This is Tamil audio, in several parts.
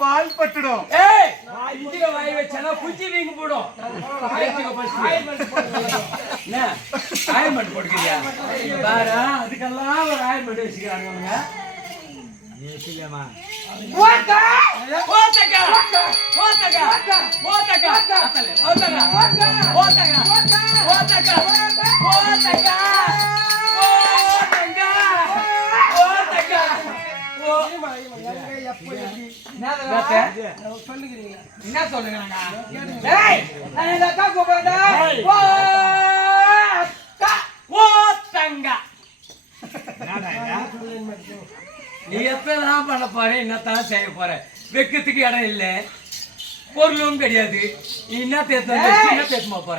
பால் பட்டுடும். இதுல வாய் வச்சா குச்சி வீங்க போடும். ஆயில்மெண்ட் போட்டுக்கிறியா பாரு, அதுக்கெல்லாம் ஒரு ஆயில்மெண்ட் வச்சுக்கிறாங்க. என்ன சொல்லுங்க நீ எப்பதான் பண்ண போற, என்னத்தான் செய்ய போற? வெக்கத்துக்கு இடம் இல்ல, பொருளும் கிடையாது. நீ என்ன தேத்துமா போற?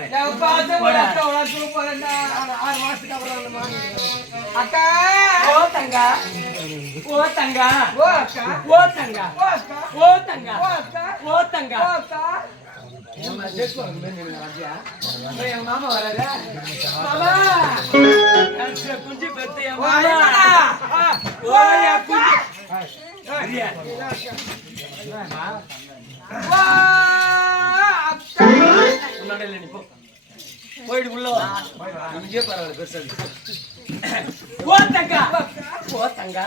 அக்கா ஓ தங்கா, ஓ தங்கா, ஓ அக்கா, ஓ தங்கா, ஓ தங்கா, ஓ தங்கா. எங்க மாமா வராரு. மாமா குஞ்சு பெத்து என் மாமா குஞ்சு போயிட்டு உள்ள இங்கே பரவாயில்ல பெருசு. ஓ தங்கா, ஓ தங்கா,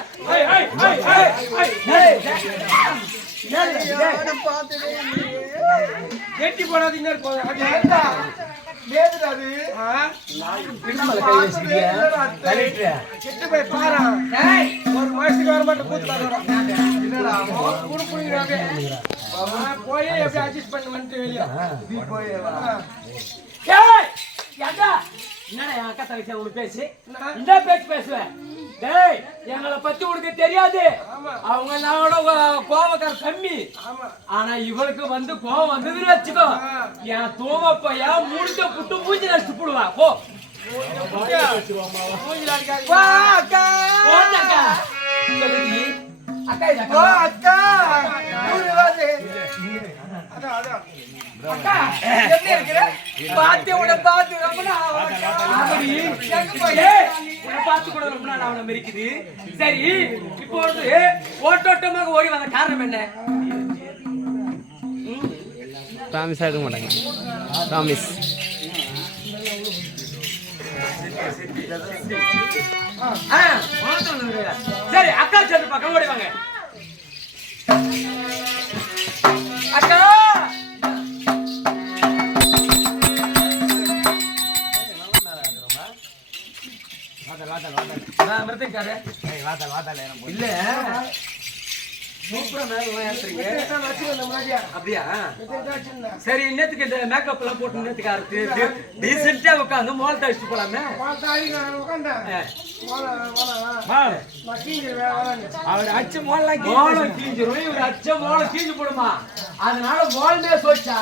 கெட்டி போடாதீங்க. ஒரு மாசத்துக்கு வர மாட்டேன் போய் எப்படி அட்ஜஸ்ட் பண்ண வந்துட்டு வெளியே என்னடா என் அக்கா தங்கச்சி உனக்கு பேசி இந்த பேச்சு பேசுவேன். டேய் எங்களை பத்தி உனக்கு தெரியாது. அவங்க நானோட கோபக்கார கம்மி. ஆனா இவளுக்கு வந்து கோபம் வந்ததுன்னு வச்சுக்கோ, என் தூமப்பையா முடிஞ்ச புட்டு மூஞ்சி நடிச்சு போடுவா. போ சரி இப்பொழுது ஓட்டோட்டமாக ஓடி வந்த காரணம் என்ன? ப்ராமிஸ் ஆக மாட்டாங்க. ப்ராமிஸ். சரி அக்கா சேர்ந்து பக்கம் ஓடி வாங்க. அக்கா இல்ல அப்படியா? சரி இன்னத்துக்கு இந்த மேக்கப் எல்லாம் போட்டு இன்னத்துக்கு டீசென்ட்டா உட்காந்து மோல் தழிச்சு போலாமே. அவர் அச்சு மோலம் கீஞ்சிரும், இவர் அச்ச மோலம் கீஞ்சு போடுமா. அதனால மோல்மே சொல்லிச்சா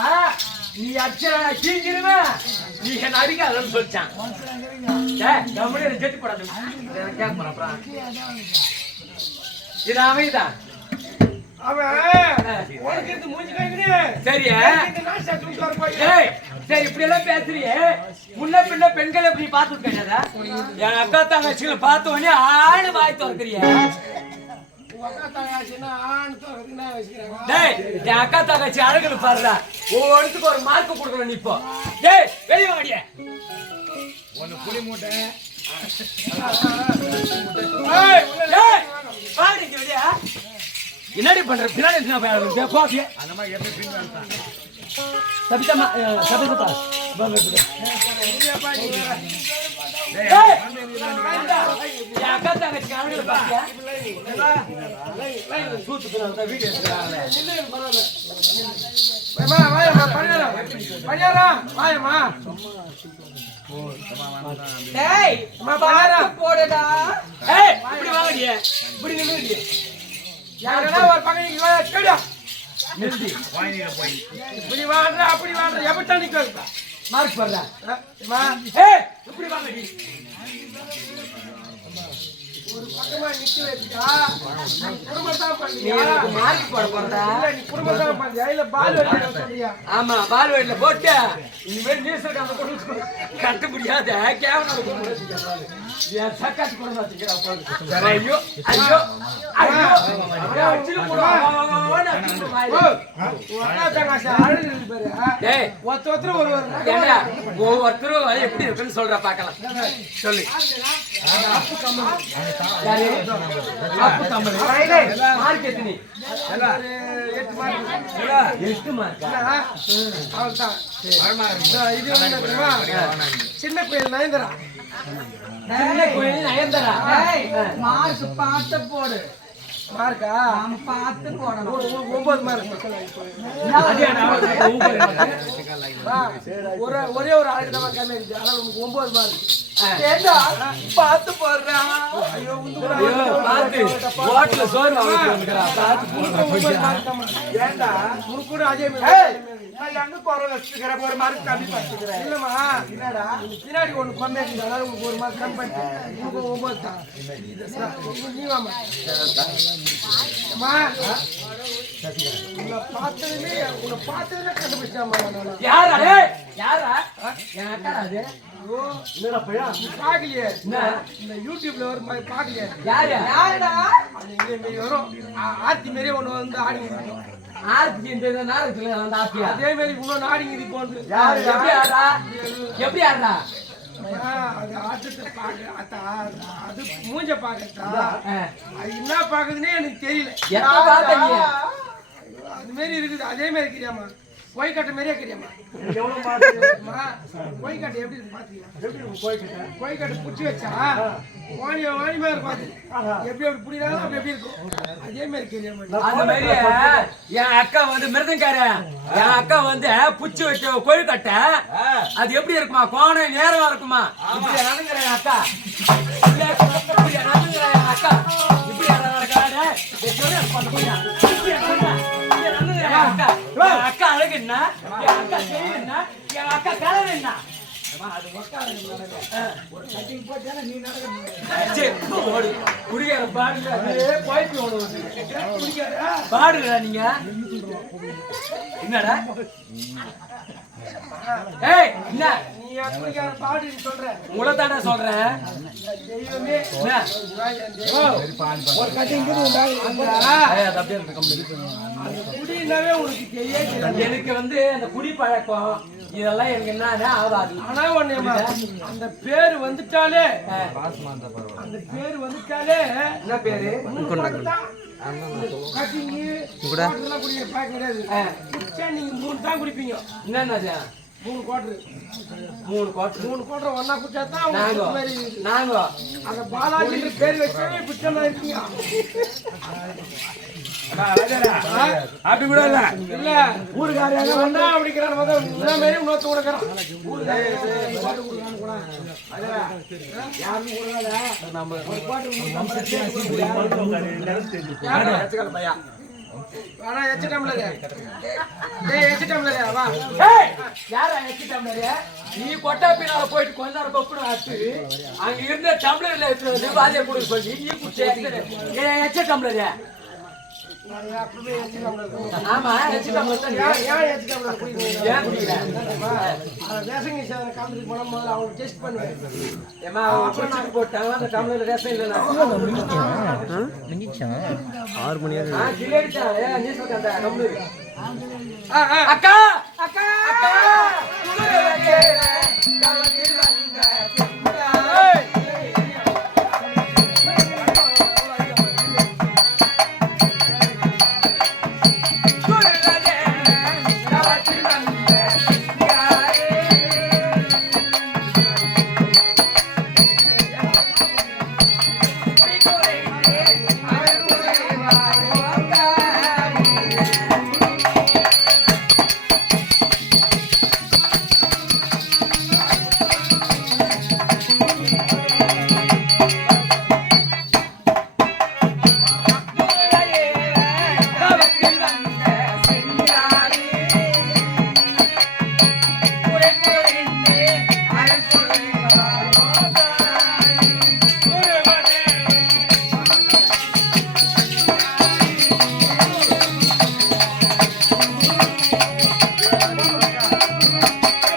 நீ அச்ச கீஞ்சிருவே, நீ என்ன அடிக்காதன்னு சொல்லிச்சான். ஜெட்டு போடாது இது அமைதான். சரி இப்படி எல்லாம் பேசுறியே, முன்ன பின்ன பெண்களை இப்படி பார்த்து கிடையாதா? என் அக்கா தங்கச்சிகளை பார்த்த உடனே ஆடு வாய் திறக்கிறிய. என் அக்கா தங்கச்சி அழகு பாருடா, ஒவ்வொருத்துக்கு ஒரு மார்க் கொடுக்கணும். இப்போ டேய் வெளியே வாடிய ஒன்னு புளி மூட்டை என்னடி பண்ற? பின்னாடி அந்த மாதிரி அக்கா தங்கச்சி போடுடா. இப்படி வாங்கடி இப்படி நின்று யாருன்னா ஒரு பக்கம் கேடா நிறுத்தி இப்படி வாடுற அப்படி வாடுற எப்படி நிக்க மார்க் போடுறேன் இப்படி வாங்கடி ஒரு பக்கமா நிக்க வச்சுட்டா குடும்பத்தான் நீ பண்ணியா எனக்கு மார்க் போட போறடா இல்ல நீ குடும்பத்தான் பண்ணியா இல்ல பால் வெட்டி சொல்றியா ஆமா பால் வெயிட்ல போட்டு இனிமேல் நியூஸ்ல அந்த கொண்டு கட்ட முடியாத கேவலம் ஏன் சக்காத்து கொண்டு வச்சுக்கிறா ஐயோ ஐயோ ஐயோ அடிச்சு போடுவா ஒவ்வொருத்தரும் எப்படி இருக்குன்னு சொல்ற பாக்கலாம் சொல்லு மார்க் எத்தனை 8 மார்க் சின்ன கோயில் நயன்தரா சின்ன கோயில் நயன்தரா மார்க் பார்த்து போடு மார்க்கா நாம பார்த்து போடணும் 9 மார்க் ஒரே ஒரு ஆளுக்கு தான் கம்மி இருக்கு ஆனா உனக்கு 9 மார்க் ஏண்டா பார்த்து போடுறா ஐயோ பாத்து ஹோட்டல்ல சோறு வாங்கிட்டு வந்துக்கறா பாத்து ஏண்டா உனக்கு கூட அதே மாதிரி நான் அங்க குரல் வச்சுக்கிற ஒரு மார்க் கம்மி பண்ணிக்கிறேன் இல்லம்மா என்னடா பின்னாடி ஒண்ணு கம்மி இருக்கு அதனால உங்களுக்கு ஒரு மார்க் கம்மி பண்ணிட்டேன் உனக்கு 9 தான் நீ வாமா அம்மா உன்னை பார்த்ததுமே கண்டுபிடிச்சாமா யாரா டேய் யாரா என் அக்கா அது என்னடா பையா நீ பாக்கலையே என்ன இந்த யூடியூப்ல ஒரு மாதிரி பாக்கலையே யாருடா அது இங்கே மாரி வரும் ஆர்த்தி மாரி ஒண்ணு வந்து ஆடிங்க ஆர்த்தி இந்த நாடகத்துல அந்த ஆர்த்தியா அதே மாதிரி இன்னொன்று ஆடிங்க இது போன்று எப்படி ஆடுறா எப்படி ஆடுறா அது ஆட்டத்தை பார்க்க அது மூஞ்ச பார்க்கட்டா அது என்ன பார்க்குதுன்னே எனக்கு தெரியல எப்ப பார்த்த நீ அது மாரி இருக்குது அதே மாதிரி இருக்கிறியாமா கோய்கட்டை மாதிரியே இருக்கிறியாமா கோய்கட்டை எப்படி இருக்கு பாத்தீங்களா கோய்கட்டை பிடிச்சி வச்சா வாணி மாதிரி பார்த்து எப்படி எப்படி பிடிக்கிறாலும் அப்படி எப்படி இருக்கும் அதே மாதிரி இருக்கிறியாமா அந்த மாதிரி என் அக்கா வந்து மிருதங்காரன் என் அக்கா வந்து புச்சு வச்ச கொழுக்கட்டை அது எப்படி இருக்குமா கோணம் நேரம் இருக்குமா இப்படி நடந்துக்கிற என் அக்கா இப்படி நடந்துக்கிற என் அக்கா இப்படி நடக்கிறாரு அக்கா அழகு என்ன என் அக்கா செய்ய என்ன என் அக்கா கலர் என்ன பாடுறா நீங்க என்னடா ஏய் என்ன நீ அப்படிங்கிற பாடுன்னு சொல்ற உங்களை தானே சொல்றேன் தெய்வமே ஒரு கட்டிங் அந்த குடினாவே உனக்கு தெரியாது எனக்கு வந்து அந்த குடி பழக்கம் இதெல்லாம் எனக்கு என்ன ஆகாது ஆனா ஒண்ணு அந்த பேர் வந்துட்டாலே என்ன பேரு நீங்க 3 தான் குடிப்பீங்க என்னது 3 குவார்டர் 3 குவார்டர் ஒன்னா குடிச்சா தான் நாங்க அந்த பாலாஜி பேர் வச்சாவே குச்சமா இருக்கீங்க அப்படி கூட இல்ல இல்ல ஊருக்காரங்க ஒன்னா அப்படிங்கிறான மாதிரி இந்த மாதிரி இன்னொருத்த கொடுக்கறான் பாட்டு கொடுக்கறான்னு கூட யாரும் கொடுக்கல நம்ம ஒரு பாட்டு பையா ஆனா எச்சட்டம்ல வா யாரா எச்சு டம்ளர் நீ கொட்டா பின்னால போயிட்டு கொஞ்ச நேரம் கொப்புடு ஆட்டு அங்க இருந்த டம்ளர்ல எடுத்து வாதிய கொடுக்க சொல்லி நீ குடிச்ச எச்ச டம்ளர் ஆமா எச்சு டம்ளர் தான் ஏன் எச்சட்டம்ல குடிக்கிறீங்க ஏன் குடிக்கிறேன் ரேஷன் சேவனை காமிட்டு போனா முதல்ல அவங்க டெஸ்ட் பண்ணுவேன் ஏமா குடிச்சிட்டு போட்டாங்க அந்த டம்ளர்ல ரசம் இல்ல 6 மணி கிளேடிச்சான் ஏன் நீ சொல்ற டம்ளர் அக்கா அக்கா அக்கா ஆ